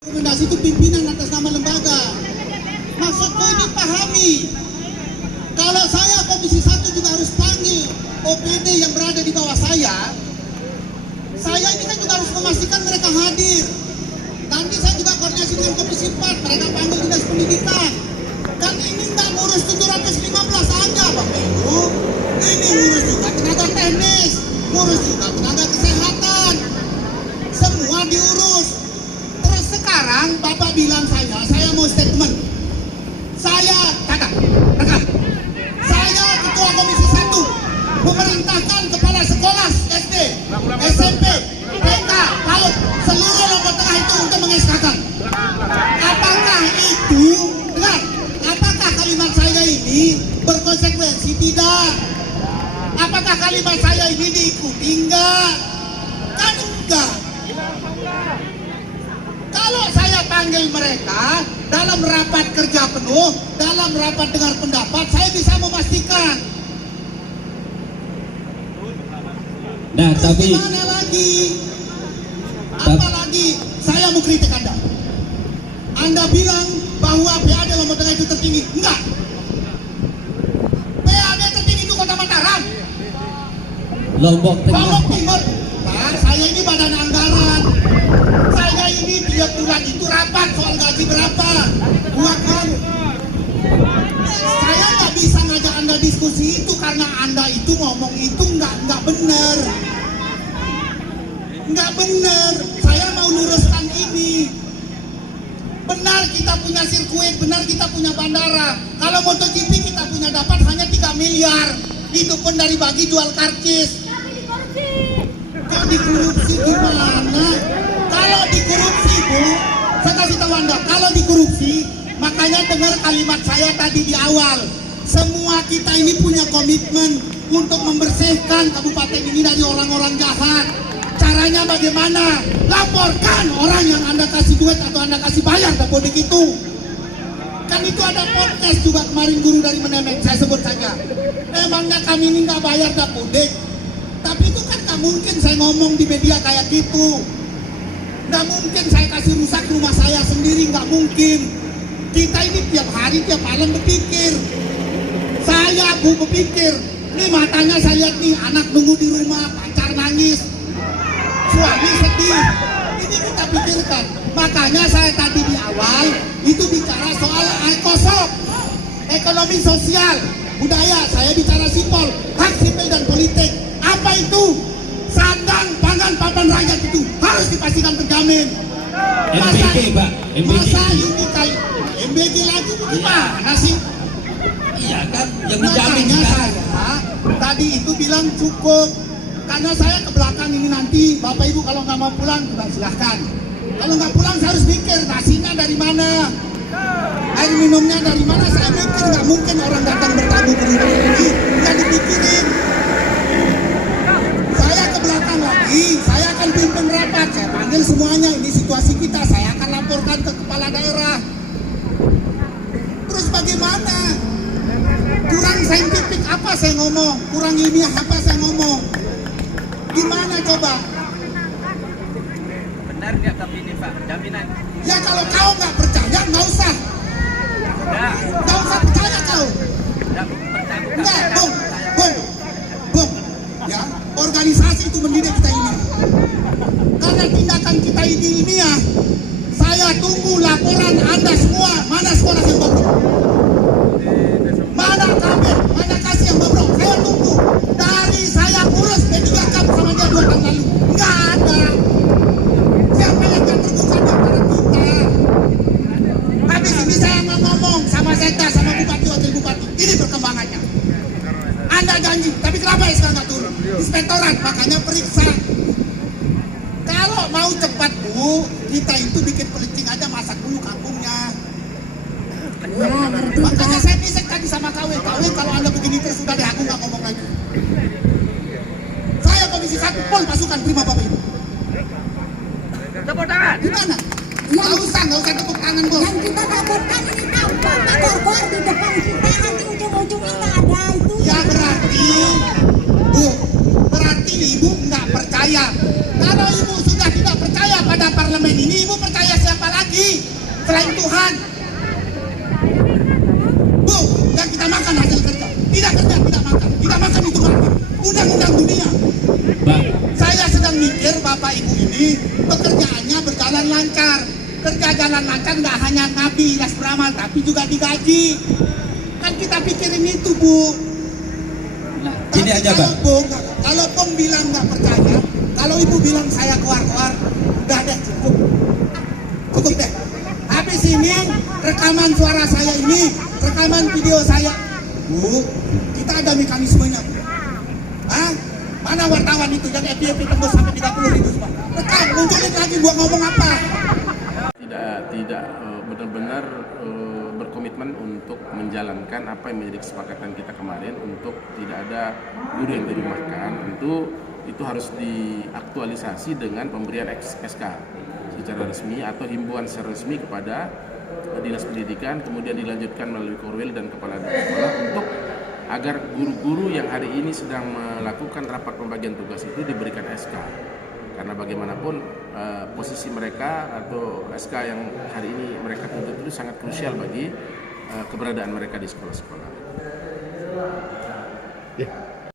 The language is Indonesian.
Rekomendasi itu pimpinan atas nama lembaga. Maksudku ini pahami. Kalau saya Komisi 1 juga harus panggil OPD yang berada di bawah saya ini kan juga harus memastikan mereka hadir. Nanti saya juga koordinasi dengan Komisi 4, mereka panggil dinas pendidikan. Dan ini nggak ngurus 715 aja Bapak Ibu. Ini ngurus juga tenaga teknis, ngurus juga tenaga kesehatan. Semua diurus. Terus sekarang Bapak bilang saya mau statement. Saya rekam. Saya Ketua Komisi 1 memerintahkan kepala sekolah SD, SMP, TK, PAUD, seluruh Lombok Tengah itu untuk mengeskakan. Apakah itu, dengar, apakah kalimat saya ini berkonsekuensi? Tidak. Apakah kalimat saya ini diikuti? Enggak. Kan enggak. Kalau saya panggil mereka dalam rapat kerja penuh, dalam rapat dengar pendapat, saya bisa memastikan. Nah, terus tapi gimana lagi? Apalagi saya mau kritik Anda. Anda bilang bahwa PAD Lombok Tengah itu tertinggi. Enggak. PAD tertinggi itu Kota Mataram, Lombok Tengah. Lombok Timur. Nah, saya ini badan anggaran. Saya ini tiap bulan itu rapat soal gaji berapa. Bukan. Saya nggak bisa ngajak Anda diskusi itu karena Anda itu ngomong itu nggak benar. Nggak benar. Saya mau luruskan ini. Benar kita punya sirkuit, benar kita punya bandara. Kalau MotoGP kita punya dapat hanya 3 miliar. Itu pun dari bagi jual karcis. Kok dikorupsi gimana? Kalau dikorupsi Bu, saya kasih tahu Anda, kalau dikorupsi, makanya dengar kalimat saya tadi di awal. Semua kita ini punya komitmen untuk membersihkan kabupaten ini dari orang-orang jahat. Caranya bagaimana? Laporkan orang yang Anda kasih duit atau Anda kasih bayar dapodik itu. Kan itu ada podcast juga kemarin guru dari Menemeng, saya sebut saja. Emangnya kami ini nggak bayar dapodik? Tapi itu kan nggak mungkin saya ngomong di media kayak gitu. Nggak mungkin saya kasih rusak rumah saya sendiri, nggak mungkin. Kita ini tiap hari, tiap malam berpikir. Saya berpikir, nih matanya saya lihat nih, anak nunggu di rumah, pacar nangis, suami sedih. Ini kita pikirkan. Makanya saya tadi di awal itu bicara soal ekosop, ekonomi sosial, budaya. Saya bicara sipol, hak sipil dan politik. Apa itu? Sandang, pangan, papan rakyat itu harus dipastikan terjamin. MBG Pak, MBG. Masa ini kayak MBG lagi gimana sih? Iya kan, yang dijamin Makanya sekarang. saya tadi itu bilang cukup. Karena saya ke belakang ini nanti, Bapak Ibu kalau nggak mau pulang, juga silahkan. Kalau nggak pulang saya harus mikir, nasinya dari mana? Air minumnya dari mana? Saya mikir, nggak mungkin orang datang bertamu ke rumah ini, nggak dipikirin. Saya ke belakang lagi, saya akan pimpin rapat, saya panggil semuanya, ini situasi kita, saya akan laporkan ke kepala daerah. Terus bagaimana? Kurang saintifik apa saya ngomong? Kurang ilmiah apa saya ngomong? Gimana coba? Benar nggak tapi ini Pak, jaminan? Ya kalau kau nggak percaya nggak usah. Nggak usah percaya kau. Nggak percaya bukan? Enggak, Bung. Ya, organisasi itu mendidik kita ini. Karena tindakan kita ini ya, saya tunggu laporan Anda semua. Mana sekolah yang bobrok? Mana kabel? Mana kasih yang bobrok? Saya tunggu. Dari saya urus P3K sama dia 2 tahun lalu. Nggak ada. Siapa yang akan terbuka di antara kita? Habis ini saya ngomong sama Sekda, sama Bupati, Wakil Bupati. Ini perkembangannya. Anda janji, tapi kenapa ya sekarang nggak turun? Inspektorat, makanya periksa. Kalau mau cepat Bu, kita itu bikin pelicing aja, masak dulu kampungnya. Makanya saya bisik tadi sama KW kalau Anda begini terus sudah deh, aku nggak ngomong lagi. Saya Komisi 1 pol pasukan, terima Bapak Ibu. Tepuk tangan. Gimana? Nggak usah tepuk tangan Bos. Yang kita takutkan ini tampaknya gor-gor di depan kita, nanti ujung-ujungnya nggak ada itu. Ya berarti Ibu nggak percaya. Kalau Ibu sudah tidak percaya pada parlemen ini, Ibu percaya siapa lagi? lagi selain Tuhan. Bu, yang kita makan hasil kerja. Tidak kerja, tidak makan. Tidak makan itu mati. Undang-undang dunia. Bang, Saya sedang mikir Bapak Ibu ini pekerjaannya berjalan lancar. Kerja jalan lancar nggak hanya Nabi Ilyas beramal, tapi juga digaji. Kan kita pikirin itu, Bu. nah, Tapi ini aja bang. kalau Pong bilang nggak percaya, kalau Ibu bilang saya keluar-keluar, udah deh cukup. Cukup deh. Habis ini rekaman suara saya ini, rekaman video saya. Bu, kita ada mekanismenya. Hah? Mana wartawan itu yang FYP tembus sampai 30.000 semua? Rekam, munculin lagi gua ngomong apa? Tidak benar-benar berkomitmen untuk menjalankan apa yang menjadi kesepakatan kita kemarin untuk tidak ada guru yang dirumahkan. Tentu itu harus diaktualisasi dengan pemberian SK secara resmi atau himbauan secara resmi kepada Dinas Pendidikan, kemudian dilanjutkan melalui Korwil dan Kepala Sekolah untuk agar guru-guru yang hari ini sedang melakukan rapat pembagian tugas itu diberikan SK. Karena bagaimanapun posisi mereka atau SK yang hari ini mereka tuntut itu sangat krusial bagi keberadaan mereka di sekolah-sekolah.